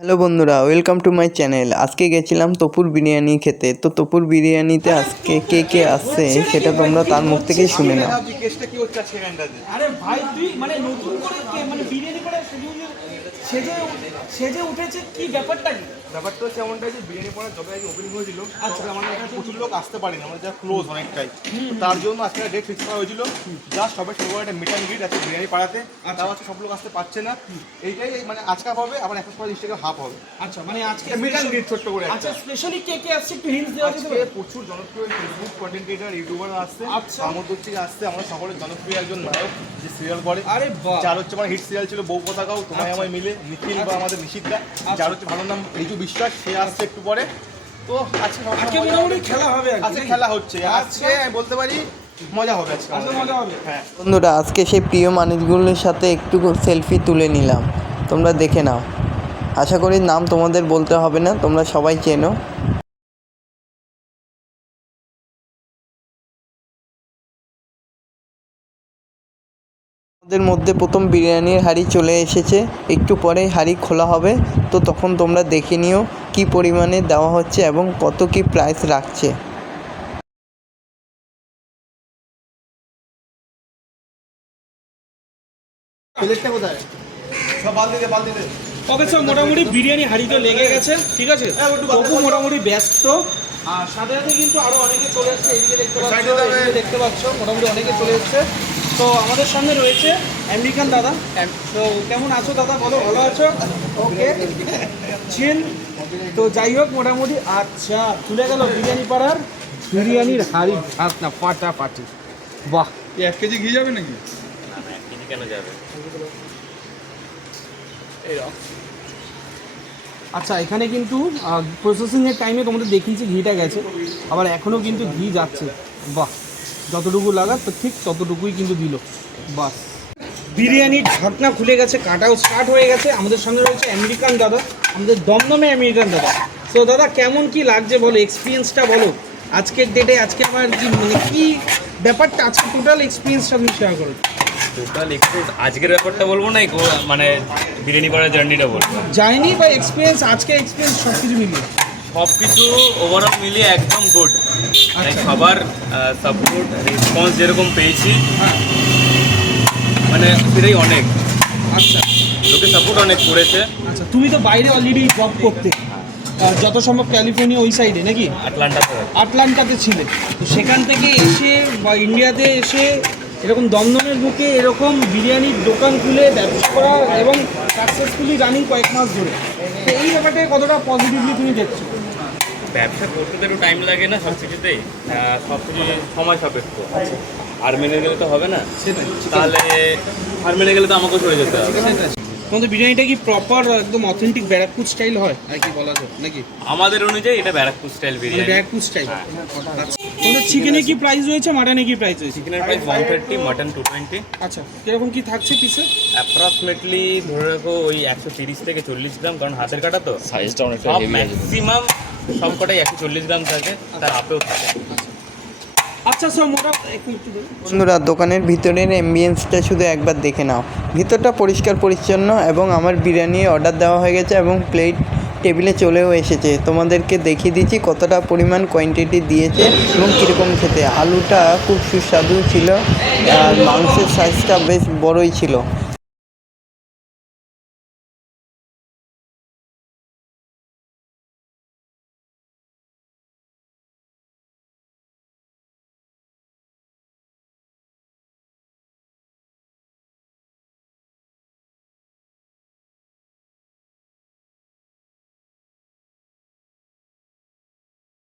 Hello বন্ধুরা, welcome to my channel. আজকে গেছিলাম তপুর বিরিয়ানি খেতে। তো তপুর বিরিয়ানিতে আজকে কে কে আসছে সেটা তোমরা তার মুখ থেকেই শুনে নাও। আরে ভাই তুই মানে নতুন করে মানে বিরিয়ানি করে সেজে সেজে উঠেছে কি ব্যাপারটা কি? ব্যাপারটা হচ্ছে এমনটাই যে বিরিয়ানি পড়ার যবে আগে ওপেনিং হয়েছিল তবে আমাদের এখানে প্রচুর লোক আসতে পারেনি, আমাদের যা ক্লোজ অনেকটাই। তো তার জন্য আজকে ডেট ফিক্স করা হয়েছিল, জাস্ট সবাই সবার একটা মিট অ্যান্ড গ্রিট আছে বিরিয়ানি পাড়াতে। তাও আজকে সব লোক আসতে পারছে না, এইটাই মানে আজকে হবে, আবার একটা পরে থেকে হাফ হবে। আচ্ছা মানে আজকে মিট অ্যান্ড গ্রিট ছোট্ট করে। আচ্ছা স্পেশালি কে কে আসছে একটু হিন্টস দেওয়া যেতে আজকে পারে? প্রচুর জনপ্রিয় ফেসবুক কন্টেন্ট ক্রিয়েটার ইউটিউবার আসছে, আচ্ছা। আমোদর থেকে আসছে আমাদের সকলের জনপ্রিয় একজন নায়ক যে সিরিয়াল করে। আরে বাহ, যার হচ্ছে আমার হিট সিরিয়াল ছিল বউ পতাকাও, তোমায় আমায় মিলে, নিখিল বা আমাদের নিশিতদা। যার হচ্ছে ভালো নাম রিজু বিশ্বাস, সে আসছে একটু পরে। তো আজকে মোটামুটি খেলা হবে আজকে খেলা হচ্ছে, আজকে আমি বলতে পারি মজা হবে আজকে। মজা হবে। হ্যাঁ বন্ধুরা, আজকে সেই প্রিয় মানুষগুলোর সাথে একটু সেলফি তুলে নিলাম, তোমরা দেখে নাও। আশা করি নাম তোমাদের বলতে হবে না, তোমরা সবাই চেনো। আমাদের মধ্যে প্রথম বিরিয়ানির হাঁড়ি চলে এসেছে, একটু পরেই হাঁড়ি খোলা হবে। তো তখন তোমরা দেখে নিও কী পরিমাণে দেওয়া হচ্ছে এবং কত কি প্রাইস রাখছে। প্লেটটা কোথায়? সব বালতি দে। তবে স্যার মোটামুটি বিরিয়ানি হাঁড়ি তো লেগে গেছে, ঠিক আছে। তবু মোটামুটি ব্যস্ত, আর সাথে সাথে কিন্তু আরো অনেকে চলে এসছে, এইদিকে দেখতে পাচ্ছ মোটামুটি অনেকে চলে এসছে। তো আমাদের সামনে রয়েছে আমেরিকান দাদা। তো কেমন আছো দাদা, বলো? ভালো আছো? ওকে চিল। তো যাই হোক মোটামুটি আচ্ছা তুলে গেল বিরিয়ানি পাড়ার বিরিয়ানির হাঁড়ি, ভাত না ফাটাফাটি। বাহ, 1 কেজি ঘি যাবে নাকি? কেন যাবে? আচ্ছা এখানে কিন্তু প্রসেসিংয়ের টাইমে তোমাদের দেখিয়েছি ঘিটা গেছে, আবার এখনও কিন্তু ঘি যাচ্ছে। বাহ, যতটুকু লাগার তো ঠিক ততটুকুই কিন্তু দিল। বাহ, বিরিয়ানির ঢাকনা খুলে গেছে, কাটাও স্টার্ট হয়ে গেছে। আমাদের সামনে রয়েছে আমেরিকান দাদা, আমাদের দমদমে আমেরিকান দাদা। তো দাদা কেমন কি লাগছে বলো, এক্সপিরিয়েন্সটা বলো আজকের ডেটে। আজকে আমার কি মানে কি ব্যাপারটা, আজকে টোটাল এক্সপিরিয়েন্সটা তুমি শেয়ার করো। টোটাল এক্সপিরিয়েন্স আজকের ব্যাপারটা বলবো না, মানে বিরিয়ানি করার জার্নিটা বলবো। জার্নি বা এক্সপিরিয়েন্স, আজকে এক্সপিরিয়েন্স সব কিছু মিলিয়ে সব কিছু ওভারঅল মিলিয়ে একদম গুড। সবার সাপোর্ট রেসপন্স যেরকম পেয়েছি, মানে সেটাই অনেক। আচ্ছা লোকে সাপোর্ট অনেক করেছে। আচ্ছা, তুমি তো বাইরে অলরেডি জব করতে, যত সম্ভব ক্যালিফোর্নিয়া ওই সাইডে নাকি আটলান্টাতে ছিলে। তো সেখান থেকে এসে বা ইন্ডিয়াতে এসে এরকম দমদমের বুকে এরকম বিরিয়ানির দোকান খুলে ব্যবসা করা এবং সাকসেসফুলি রানিং কয়েক মাস ধরে, তো এই ব্যাপারটাকে কতটা পজিটিভলি তুমি দেখছো? ব্যবসা করতে তো একটু টাইম লাগে না, সব কিছুতেই সব কিছু সময় সাপেক্ষ। আর মেনে গেলে তো হবে না, সেটাই। তাহলে আর মেনে গেলে তো আমাকেও চলে যেতে হবে। তোমাদের বিরিয়ানিটা কি প্রপার একদম অথেন্টিক ব্যারাকপুর স্টাইল হয় আর কি বলা যায় নাকি? আমাদের অনুযায়ী এটা ব্যারাকপুর স্টাইল বিরিয়ানি। ব্যারাকপুর স্টাইল। তোমাদের চিকেনে কি প্রাইস রয়েছে, মাটনে কি প্রাইস রয়েছে? চিকেনের প্রাইস 130, মাটন 220। আচ্ছা কিরকম কি থাকছে পিসে? অ্যাপ্রক্সিমেটলি ধরে রাখো ওই 130 থেকে 40 গ্রাম, কারণ হাতের কাটা তো সাইজটা অনেকটা সব হেভি আছে। ম্যাক্সিমাম সব কটাই 140 গ্রাম থাকে, তার আপেও থাকে। আচ্ছা স্যার মোটামুটি একটু বন্ধুরা, দোকানের ভিতরের অ্যাম্বিয়েন্সটা শুধু একবার দেখে নাও। ভিতরটা পরিষ্কার পরিচ্ছন্ন এবং আমার বিরিয়ানি অর্ডার দেওয়া হয়ে গেছে এবং প্লেট টেবিলে চলেও এসেছে। তোমাদেরকে দেখিয়ে দিচ্ছি কতটা পরিমাণ কোয়ান্টিটি দিয়েছে এবং কীরকম খেতে। আলুটা খুব সুস্বাদু ছিল আর মাংসের সাইজটা বেশ বড়ই ছিল।